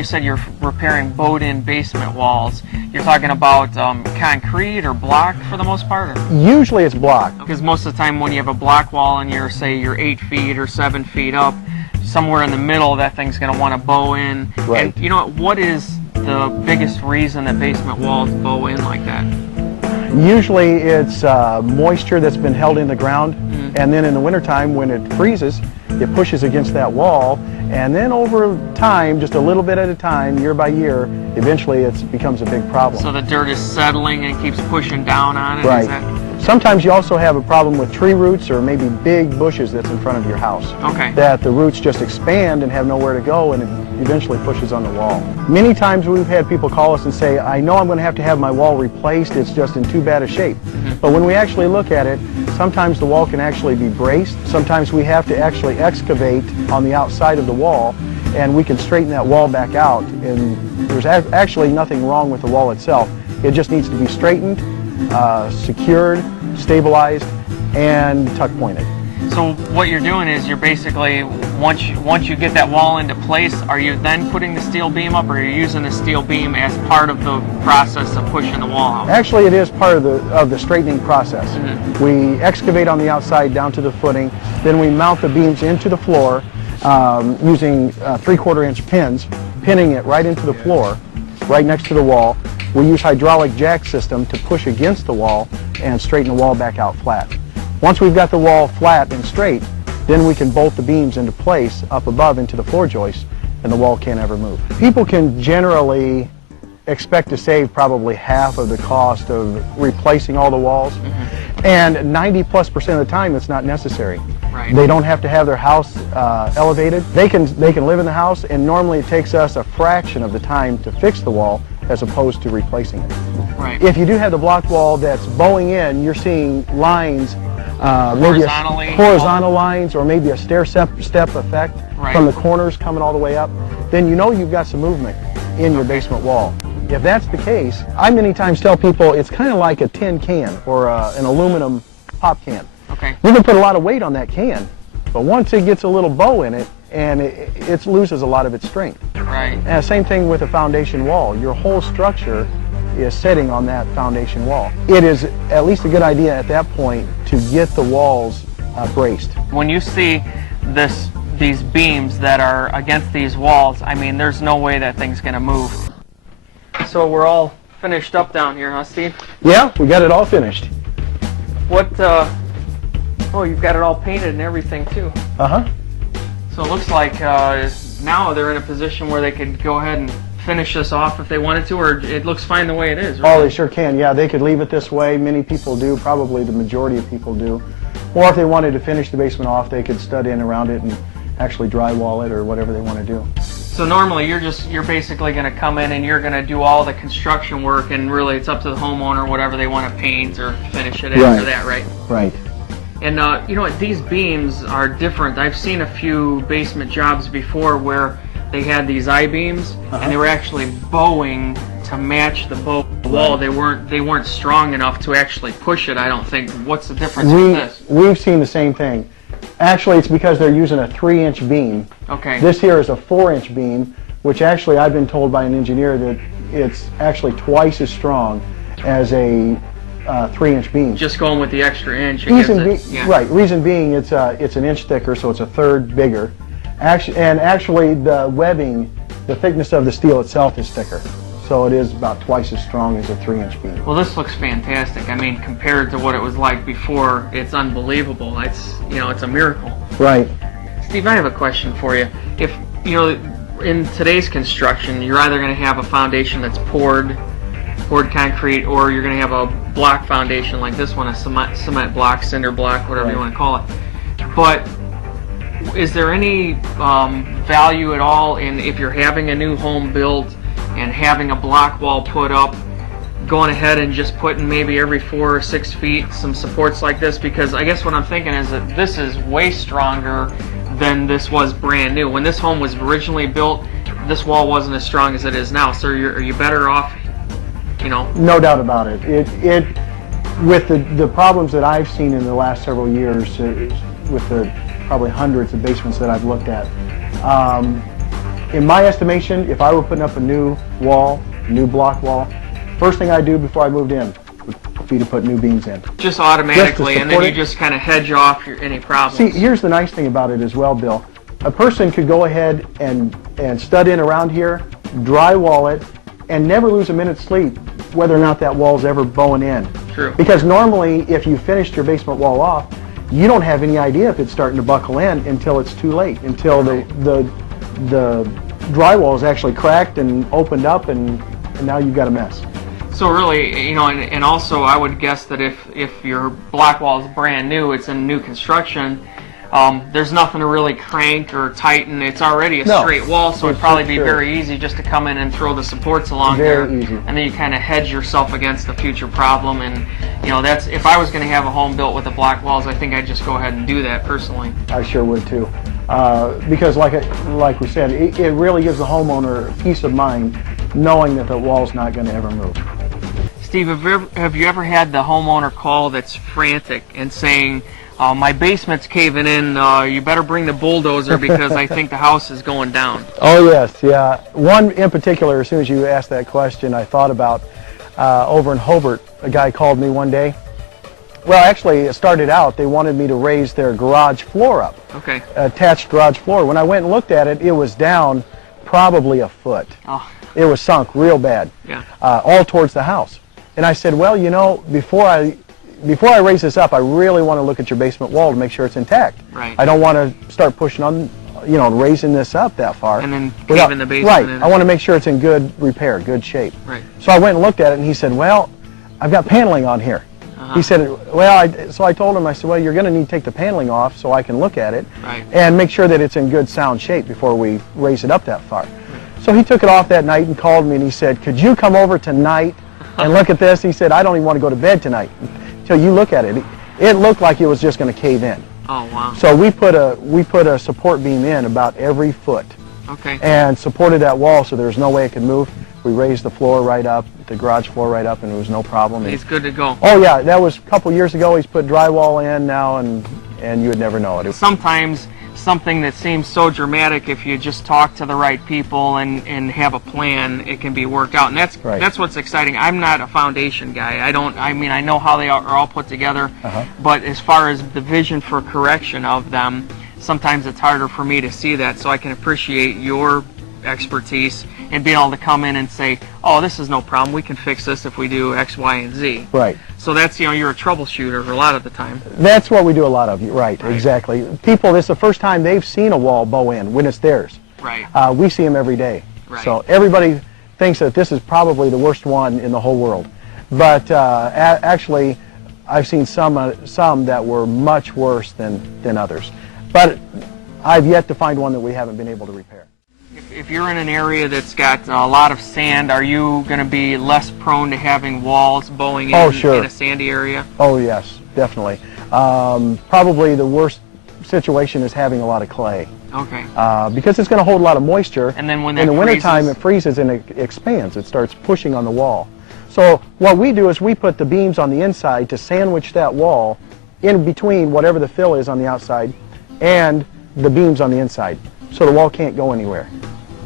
you said you're repairing bowed-in basement walls, you're talking about concrete or block for the most part? Or? Usually it's block. Because most of the time when you have a block wall and you're, say, you're 8 feet or 7 feet up, somewhere in the middle that thing's going to want to bow in. Right. And you know what is the biggest reason that basement walls bow in like that? Usually it's moisture that's been held in the ground, and then in the wintertime when it freezes, it pushes against that wall, and then over time, just a little bit at a time, year by year, eventually it becomes a big problem. So the dirt is settling and keeps pushing down on it? Right. Is that... Sometimes you also have a problem with tree roots or maybe big bushes that's in front of your house. Okay. That the roots just expand and have nowhere to go, and it eventually pushes on the wall. Many times we've had people call us and say, I know I'm going to have my wall replaced, it's just in too bad a shape. But when we actually look at it, sometimes the wall can actually be braced. Sometimes we have to actually excavate on the outside of the wall, and we can straighten that wall back out. And there's actually nothing wrong with the wall itself. It just needs to be straightened, secured, stabilized, and tuck pointed. So what you're doing is you're basically, once you get that wall into place, are you then putting the steel beam up, or are you using the steel beam as part of the process of pushing the wall out? Actually, it is part of the straightening process. We excavate on the outside down to the footing, then we mount the beams into the floor using 3/4 inch pins, pinning it right into the floor, right next to the wall. We use hydraulic jack system to push against the wall and straighten the wall back out flat. Once we've got the wall flat and straight, then we can bolt the beams into place up above into the floor joist, and the wall can't ever move. People can generally expect to save probably half of the cost of replacing all the walls, and 90+% of the time it's not necessary. Right. They don't have to have their house elevated. They can live in the house, and normally it takes us a fraction of the time to fix the wall as opposed to replacing it. Right. If you do have the block wall that's bowing in, you're seeing lines, maybe horizontal lines, or maybe a stair step effect from the corners coming all the way up, then you know you've got some movement in your basement wall. If that's the case, I many times tell people it's kind of like a tin can or an aluminum pop can. Okay. You can put a lot of weight on that can, but once it gets a little bow in it, and it loses a lot of its strength. Right. And same thing with a foundation wall. Your whole structure is sitting on that foundation wall. It is at least a good idea at that point to get the walls braced. When you see these beams that are against these walls, I mean, there's no way that thing's going to move. So we're all finished up down here, huh, Steve? Yeah, we got it all finished. What, oh, you've got it all painted and everything, too. Uh-huh. So it looks like now they're in a position where they could go ahead and finish this off if they wanted to, or it looks fine the way it is, right? Oh, they sure can. Yeah, they could leave it this way. Many people do, probably the majority of people do. Or if they wanted to finish the basement off, they could stud in around it and actually drywall it or whatever they want to do. So normally you're basically going to come in and you're going to do all the construction work, and really it's up to the homeowner whatever they want to paint or finish it after that, right? Right. And you know what, these beams are different. I've seen a few basement jobs before where they had these I-beams and they were actually bowing to match the bow wall. They weren't strong enough to actually push it, I don't think. What's the difference with this? We've seen the same thing. Actually, it's because they're using a 3-inch beam. Okay. This here is a 4-inch beam, which actually I've been told by an engineer that it's actually twice as strong as a 3-inch beam. Just going with the extra inch. Right. Reason being, it's an inch thicker, so it's a third bigger. Actually, the webbing, the thickness of the steel itself is thicker, so it is about twice as strong as a 3-inch beam. Well, this looks fantastic. I mean, compared to what it was like before, it's unbelievable. It's it's a miracle. Right. Steve, I have a question for you. If in today's construction, you're either going to have a foundation that's poured concrete, or you're going to have a block foundation like this one, a cement block, cinder block, whatever you want to call it. But is there any value at all in, if you're having a new home built and having a block wall put up, going ahead and just putting maybe every 4 or 6 feet some supports like this? Because I guess what I'm thinking is that this is way stronger than this was brand new. When this home was originally built, this wall wasn't as strong as it is now. So are you better off? No doubt about it. With the problems that I've seen in the last several years, with the probably hundreds of basements that I've looked at, In my estimation, if I were putting up a new wall, new block wall, first thing I do before I moved in would be to put new beams in. Just automatically, and then support you it. just kind of hedge off any problems. See, here's the nice thing about it as well, Bill. A person could go ahead and stud in around here, drywall it, and never lose a minute's sleep whether or not that wall's ever bowing in. True. Because normally, if you finished your basement wall off, you don't have any idea if it's starting to buckle in until it's too late, until the drywall is actually cracked and opened up, and now you've got a mess. So really, you know, and also I would guess that if your block wall is brand new, it's in new construction, there's nothing to really crank or tighten. It's already a straight wall, so it'd probably be very easy just to come in and throw the supports along there. Very easy. And then you kind of hedge yourself against the future problem. And, you know, that's, if I was going to have a home built with the block walls, I think I'd just go ahead and do that personally. I sure would too. Because like we said, it really gives the homeowner peace of mind knowing that the wall's not going to ever move. Steve, have you ever had the homeowner call that's frantic and saying, my basement's caving in, you better bring the bulldozer because I think the house is going down? Oh yes, yeah. One in particular, as soon as you asked that question, I thought about over in Hobart. A guy called me one day. Well, actually, it started out, they wanted me to raise their garage floor up. Okay. Attached garage floor. When I went and looked at it, it was down probably a foot. Oh. It was sunk real bad, Yeah. all towards the house. And I said, well, you know, before I raise this up, I really want to look at your basement wall to make sure it's intact. Right. I don't want to start pushing on, you know, raising this up that far. And then caving the basement Right. in. I want to make sure it's in good repair, good shape. Right. So I went and looked at it, and he said, well, I've got paneling on here. He said, well, so I told him, I said, well, you're going to need to take the paneling off so I can look at it and make sure that it's in good sound shape before we raise it up that far. So he took it off that night and called me, and he said, could you come over tonight and look at this? He said, I don't even want to go to bed tonight until you look at it. It looked like it was just going to cave in. Oh, wow. So we put a support beam in about every foot. Okay. And supported that wall so there was no way it could move. We raised the floor right up, the garage floor right up, and there was no problem. He's good to go. Oh yeah, that was a couple years ago. He's put drywall in now, and you would never know it. Sometimes something that seems so dramatic, if you just talk to the right people and have a plan, it can be worked out. And that's what's exciting. I'm not a foundation guy. I mean, I know how they are all put together, but as far as the vision for correction of them, sometimes it's harder for me to see that. So I can appreciate your expertise and being able to come in and say, oh, this is no problem, we can fix this if we do X, Y, and Z. Right. So that's, you know, you're a troubleshooter a lot of the time. That's what we do a lot of. Right. Exactly. People, this is the first time they've seen a wall bow in when it's theirs. Right. We see them every day. Right. So everybody thinks that this is probably the worst one in the whole world. But actually, I've seen some that were much worse than others. But I've yet to find one that we haven't been able to repair. If you're in an area that's got a lot of sand, are you going to be less prone to having walls bowing in, in a sandy area? Oh, yes, definitely. Probably the worst situation is having a lot of clay. Okay. Because it's going to hold a lot of moisture. And then when that in the wintertime, it freezes and it expands. It starts pushing on the wall. So what we do is we put the beams on the inside to sandwich that wall in between whatever the fill is on the outside and the beams on the inside. So the wall can't go anywhere.